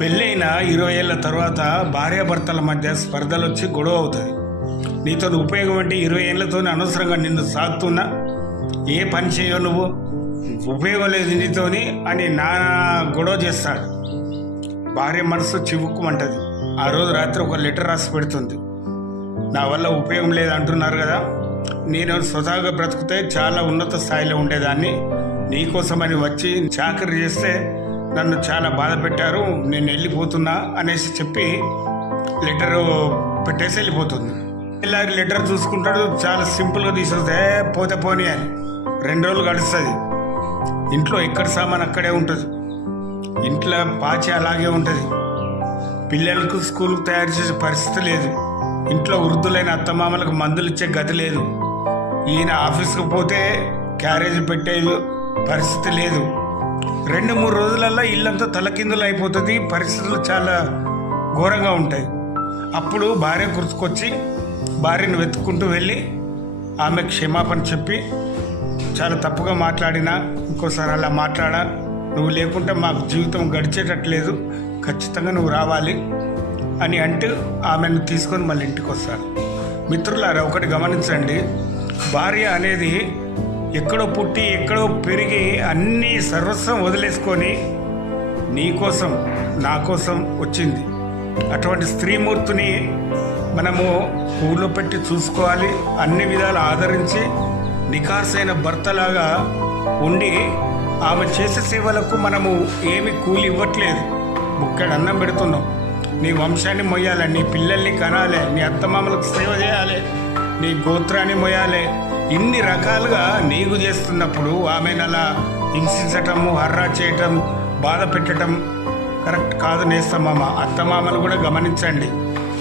పెళ్ళైన 20 ఏళ్ళ తర్వాత భార్యాభర్తల మధ్య స్పర్ధలు వచ్చి గొడవ అవుతుంది. నీతో ఉపయోగం అంటే 20 ఏళ్ళతో అనవసరంగా నిన్ను సాగుతున్నా, ఏ పని చేయవు నువ్వు, ఉపయోగం లేదు నీతోని అని నానా గొడవ చేస్తాడు. భార్య మనసు చివుక్కుమంటది. ఆ రోజు రాత్రి ఒక లెటర్ రాసి పెడుతుంది. నా వల్ల ఉపయోగం లేదు అంటున్నారు కదా, నేను స్వతహాగా బ్రతికితే చాలా ఉన్నత స్థాయిలో ఉండేదాన్ని, నీకోసమని వచ్చి చాకరీ చేస్తే నన్ను చాలా బాధ పెట్టారు, నేను వెళ్ళిపోతున్నా అనేసి చెప్పి లెటర్ పెట్టేసి వెళ్ళిపోతుంది. ఇలాగ లెటర్ చూసుకుంటాడు, చాలా సింపుల్గా తీసుకొస్తే పోతే పోనీ అని 2 రోజులు గడుస్తుంది. ఇంట్లో ఎక్కడ సామాన్ అక్కడే ఉంటుంది, ఇంట్లో పాచి అలాగే ఉంటుంది, పిల్లలకు స్కూల్కి తయారు చేసే పరిస్థితి లేదు, ఇంట్లో వృద్ధులైన అత్తమామలకు మందులు ఇచ్చే గది లేదు, ఈయన ఆఫీస్కి పోతే క్యారేజ్ పెట్టే పరిస్థితి లేదు. 2-3 రోజులల్లో ఇల్లంతా తలకిందులు అయిపోతుంది, పరిస్థితులు చాలా ఘోరంగా ఉంటాయి. అప్పుడు భార్య గుర్తుకొచ్చి భార్యను వెతుక్కుంటూ వెళ్ళి ఆమె క్షమాపణ చెప్పి, చాలా తప్పుగా మాట్లాడినా, ఇంకోసారి అలా మాట్లాడా, నువ్వు లేకుంటే మాకు జీవితం గడిచేటట్లేదు, ఖచ్చితంగా నువ్వు రావాలి అని అంటూ ఆమెను తీసుకొని మళ్ళీ ఇంటికి వస్తారు. మిత్రులారా, ఒకటి గమనించండి, భార్య అనేది ఎక్కడో పుట్టి ఎక్కడో పెరిగి అన్నీ సర్వస్వం వదిలేసుకొని నీ కోసం నా కోసం వచ్చింది. అటువంటి స్త్రీమూర్తిని మనము ఊళ్ళో పెట్టి చూసుకోవాలి, అన్ని విధాలు ఆదరించి నికార్సైన భర్తలాగా ఉండి ఆమె చేసే సేవలకు మనము ఏమి కూలి ఇవ్వట్లేదు, బుక్కెడు అన్నం పెడుతున్నాం. నీ వంశాన్ని మొయ్యాలి, నీ పిల్లల్ని కనాలి, నీ అత్తమామలకు సేవ చేయాలి, నీ గోత్రాన్ని మొయ్యాలి, ఇన్ని రకాలుగా నీకు చేస్తున్నప్పుడు ఆమెను అలా హింసించటము, హర్రా చేయటం, బాధ పెట్టడం కరెక్ట్ కాదు నేస్తమామ. అత్తమామలు కూడా గమనించండి.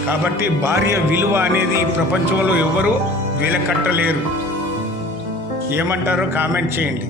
కాబట్టి భార్య విలువ అనేది ఈ ప్రపంచంలో ఎవరు వెలకట్టలేరు. ఏమంటారో కామెంట్ చేయండి.